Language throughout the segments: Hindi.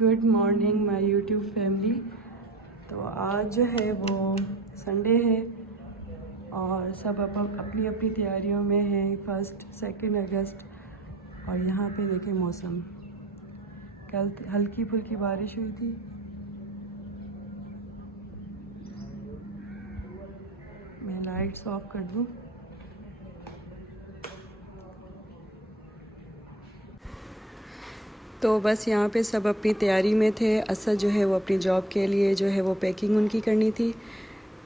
Good morning my YouTube family. तो आज जो है वो संडे है और सब अपनी अपनी तैयारियों में हैं। 1 2 अगस्त। और यहाँ पे देखें मौसम, कल हल्की फुल्की बारिश हुई थी। मैं लाइट्स ऑफ कर दूँ। तो बस यहाँ पे सब अपनी तैयारी में थे। असद जो है वो अपनी जॉब के लिए जो है वो पैकिंग उनकी करनी थी।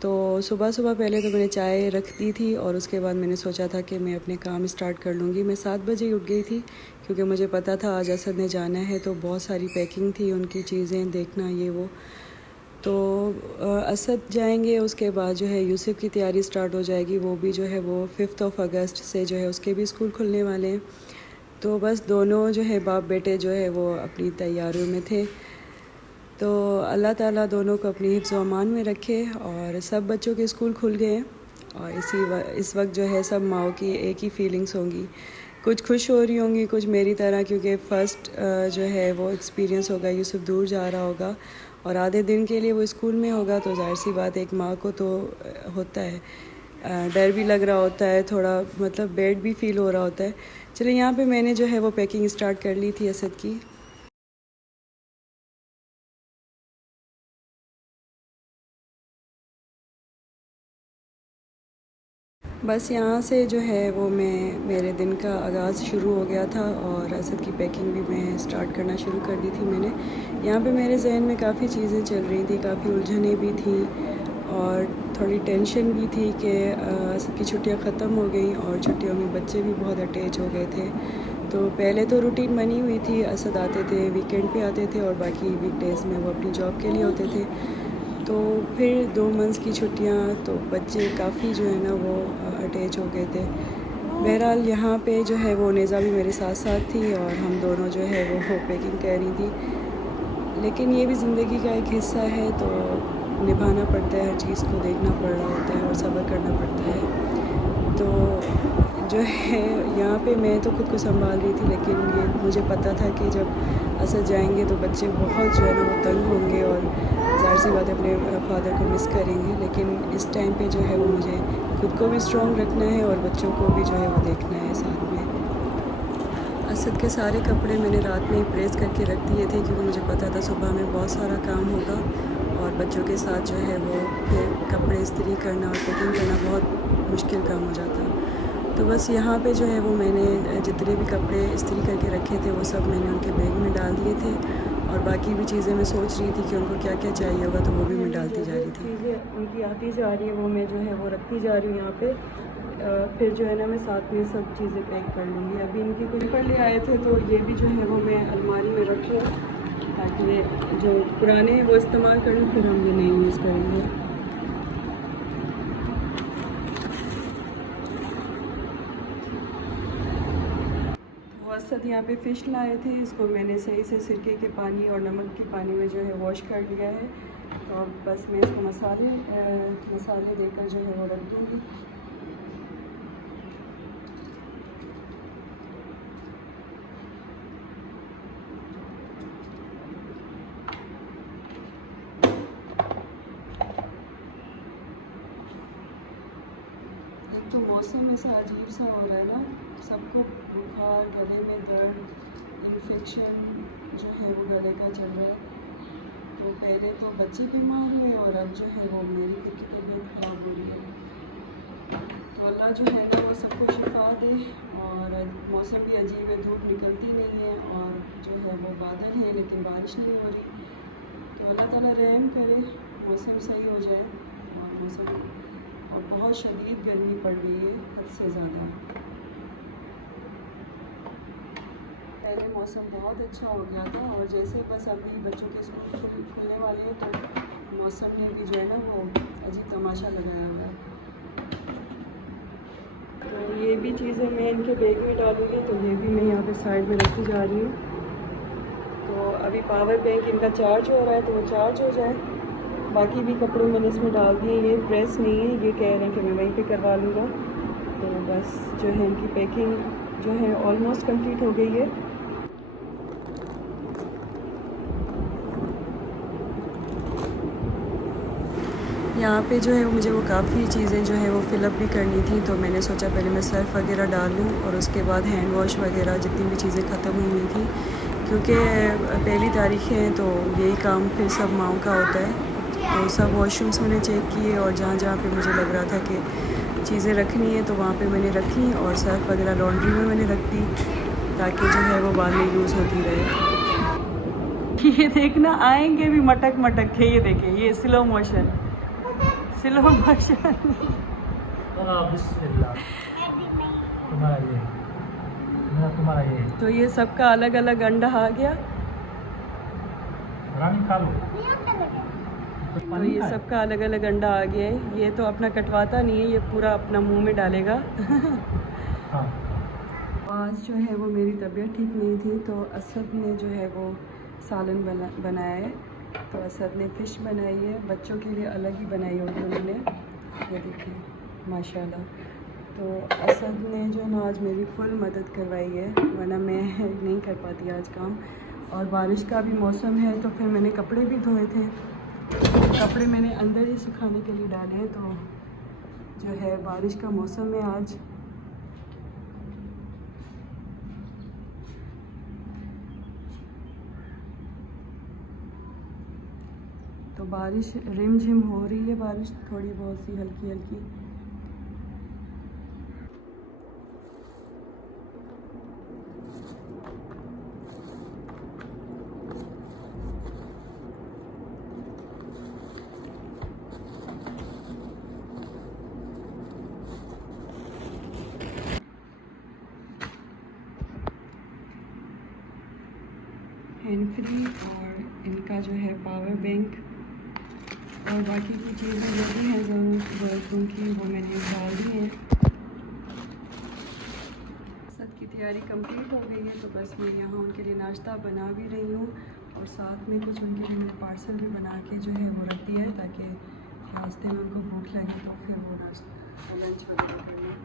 तो सुबह सुबह पहले तो मैंने चाय रख दी थी और उसके बाद मैंने सोचा था कि मैं अपने काम स्टार्ट कर लूँगी। मैं 7 बजे उठ गई थी क्योंकि मुझे पता था आज असद ने जाना है, तो बहुत सारी पैकिंग थी, उनकी चीज़ें देखना ये वो। तो असद जाएंगे, उसके बाद जो है यूसुफ की तैयारी स्टार्ट हो जाएगी। वो भी जो है वो 5 अगस्त से जो है उसके भी स्कूल खुलने वाले हैं। तो बस दोनों जो है बाप बेटे जो है वो अपनी तैयारियों में थे। तो अल्लाह ताला दोनों को अपनी हिफ्ज़ व अमान में रखे। और सब बच्चों के स्कूल खुल गए हैं और इस वक्त जो है सब माओ की एक ही फीलिंग्स होंगी। कुछ खुश हो रही होंगी, कुछ मेरी तरह, क्योंकि फ़र्स्ट जो है वो एक्सपीरियंस होगा, यूसुफ दूर जा रहा होगा और आधे दिन के लिए वो स्कूल में होगा। तो जाहिर सी बात एक माँ को तो होता है, डर भी लग रहा होता है थोड़ा, मतलब बैड भी फील हो रहा होता है। चलिए, यहाँ पे मैंने जो है वो पैकिंग स्टार्ट कर ली थी असद की। बस यहाँ से जो है वो मेरे दिन का आगाज़ शुरू हो गया था और असद की पैकिंग भी मैं स्टार्ट करना शुरू कर दी थी मैंने। यहाँ पे मेरे जहन में काफ़ी चीज़ें चल रही थी, काफ़ी उलझनें भी थी और थोड़ी टेंशन भी थी कि असद की छुट्टियाँ ख़त्म हो गई और छुट्टियों में बच्चे भी बहुत अटैच हो गए थे। तो पहले तो रूटीन बनी हुई थी, असद आते थे वीकेंड पे आते थे और बाकी वीकडेज़ में वो अपनी जॉब के लिए होते थे। तो फिर 2 मंथ्स की छुट्टियाँ, तो बच्चे काफ़ी जो है ना वो अटैच हो गए थे। बहरहाल यहाँ पे जो है वो नेज़ा भी मेरे साथ साथ थी और हम दोनों जो है वो पैकिंग कर रही थी। लेकिन ये भी ज़िंदगी का एक हिस्सा है, तो निभाना पड़ता है, हर चीज़ को देखना पड़ रहा होता है और सब्र करना पड़ता है। तो जो है यहाँ पे मैं तो खुद को संभाल रही थी, लेकिन ये मुझे पता था कि जब असद जाएंगे तो बच्चे बहुत जो है ना वो तंग होंगे और ज़ाहिर सी बात है अपने फादर को मिस करेंगे। लेकिन इस टाइम पे जो है वो मुझे खुद को भी स्ट्रॉन्ग रखना है और बच्चों को भी जो है वो देखना है साथ में। असद के सारे कपड़े मैंने रात में ही प्रेस करके रख दिए थे क्योंकि मुझे पता था सुबह में बहुत सारा काम होगा और बच्चों के साथ जो है वो फिर कपड़े इस्त्री करना और पैकिंग करना बहुत मुश्किल काम हो जाता। तो बस यहाँ पे जो है वो मैंने जितने भी कपड़े इस्त्री करके रखे थे वो सब मैंने उनके बैग में डाल दिए थे और बाकी भी चीज़ें मैं सोच रही थी कि उनको क्या क्या चाहिए होगा, तो वो भी मैं डालती जा रही थी। चीज़ें उनकी आती जा रही है, वो मैं जो है वो रखती जा रही हूँ यहाँ पे। फिर जो है ना मैं साथ में सब चीज़ें पैक कर लूँगी। अभी इनके कुछ पर ले आए थे तो ये भी जो है वो मैं अलमारी में रख लूँ ताकि ये जो पुराने हैं वो इस्तेमाल कर लूँ, फिर हम ये नहीं यूज़ करेंगे। असद यहाँ पे फ़िश लाए थे, इसको मैंने सही से सिरके के पानी और नमक के पानी में जो है वॉश कर लिया है। तो अब बस मैं इसको मसाले देकर जो है वो रख दूँगी। एक तो मौसम ऐसा अजीब सा हो रहा है ना, सबको बुखार, गले में दर्द, इन्फेक्शन जो है वो गले का चल रहा है। तो पहले तो बच्चे बीमार हुए और अब जो है वो मेरी खुद की तबीयत ख़राब हो रही है। तो अल्लाह जो है ना वो सबको शिफा दे। और मौसम भी अजीब है, धूप निकलती नहीं है और जो है वो बादल है लेकिन बारिश नहीं हो रही। तो अल्लाह ताला रहम करे, मौसम सही हो जाए। और बहुत शदीद गर्मी पड़ रही है, हद से ज़्यादा। पहले मौसम बहुत अच्छा हो गया था और जैसे बस अभी बच्चों के स्कूल खुलने वाले हैं तो मौसम ने भी जो है ना वो अजीब तमाशा लगाया हुआ है। तो ये भी चीज़ें मैं इनके बैग में डालूँगी, तो ये भी मैं यहाँ पे साइड में रखती जा रही हूँ। तो अभी पावर बैंक इनका चार्ज हो रहा है, तो वो चार्ज हो जाए। बाकी भी कपड़े मैंने इसमें डाल दिए, ये प्रेस नहीं है, ये कह रहे हैं कि मैं वहीं पे करवा लूँगा। तो बस जो है इनकी पैकिंग जो है ऑलमोस्ट कंप्लीट हो गई है। यहाँ पे जो है मुझे वो काफ़ी चीज़ें जो है वो फ़िलअप भी करनी थी, तो मैंने सोचा पहले मैं सर्फ़ वगैरह डाल लूँ और उसके बाद हैंड वॉश वगैरह जितनी भी चीज़ें ख़त्म हुई थी, क्योंकि पहली तारीख है तो यही काम फिर सब माओं का होता है। तो सब वॉशरूम्स मैंने चेक किए और जहाँ जहाँ पे मुझे लग रहा था कि चीज़ें रखनी है तो वहाँ पे मैंने रखी और सर्फ़ वगैरह लॉन्ड्री में मैंने रख दी ताकि जो है वो बाद में यूज़ होती रहे। ये देखना आएंगे भी मटक मटक के, ये देखें ये स्लो मोशन। तुम्हारा ये तो ये सबका अलग अलग अंडा आ गया। रानी खा लो। तो ये सबका अलग अलग अंडा आ गया है। ये तो अपना कटवाता नहीं है, ये पूरा अपना मुंह में डालेगा। हाँ। आज जो है वो मेरी तबीयत ठीक नहीं थी, तो असद ने जो है वो सालन बनाया है। तो असद ने फ़िश बनाई है, बच्चों के लिए अलग ही बनाई होगी उन्होंने, ये देखिए माशाल्लाह। तो असद ने जो ना आज मेरी फुल मदद करवाई है, वरना मैं नहीं कर पाती आज काम। और बारिश का भी मौसम है तो फिर मैंने कपड़े भी धोए थे, कपड़े मैंने अंदर ही सुखाने के लिए डाले हैं। तो जो है बारिश का मौसम है आज। तो बारिश रिम झिम हो रही है, बारिश थोड़ी बहुत सी हल्की हल्की। हैंड फ्री और इनका जो है पावर बैंक और बाकी की चीज़ें जो भी हैं ज़रूरतों की वो मैंने डाल दी हैं। सब की तैयारी कंप्लीट हो गई है, तो बस मैं यहाँ उनके लिए नाश्ता बना भी रही हूँ और साथ में कुछ उनके लिए मैंने पार्सल भी बना के जो है वो रख दिया है ताकि रास्ते में उनको भूख लगे तो फिर वो नाश्ता लंच वगैरह कर लें।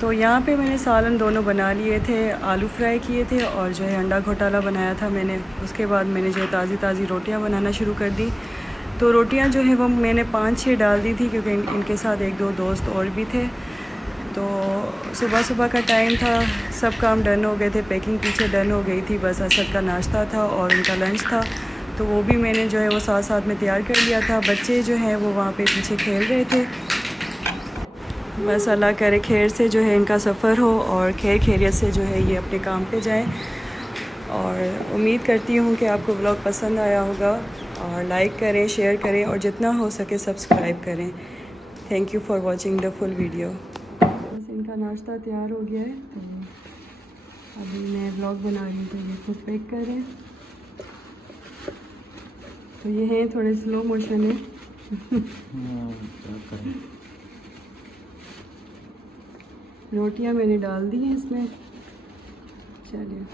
तो यहाँ पे मैंने सालन दोनों बना लिए थे, आलू फ्राई किए थे और जो है अंडा घोटाला बनाया था मैंने। उसके बाद मैंने जो है ताज़ी रोटियाँ बनाना शुरू कर दी। तो रोटियाँ जो है वो मैंने 5-6 डाल दी थी क्योंकि इनके साथ 1-2 दोस्त और भी थे। तो सुबह का टाइम था, सब काम डन हो गए थे, पैकिंग पीछे डन हो गई थी, बस असद का नाश्ता था और उनका लंच था। तो वो भी मैंने जो है वो साथ में तैयार कर लिया था। बच्चे जो हैं वो वहाँ पे पीछे खेल रहे थे। बस अल्लाह करे खैर से जो है इनका सफ़र हो और खैरियत से जो है ये अपने काम पे जाएं। और उम्मीद करती हूँ कि आपको व्लॉग पसंद आया होगा और लाइक करें, शेयर करें और जितना हो सके सब्सक्राइब करें। Thank you for watching the full video. बस इनका नाश्ता तैयार हो गया है, तो अभी मैं व्लॉग बना रही हूँ तो ये खुद पैक करें। तो ये है थोड़े स्लो मोशन है। रोटियां मैंने डाल दी हैं इसमें, चलिए।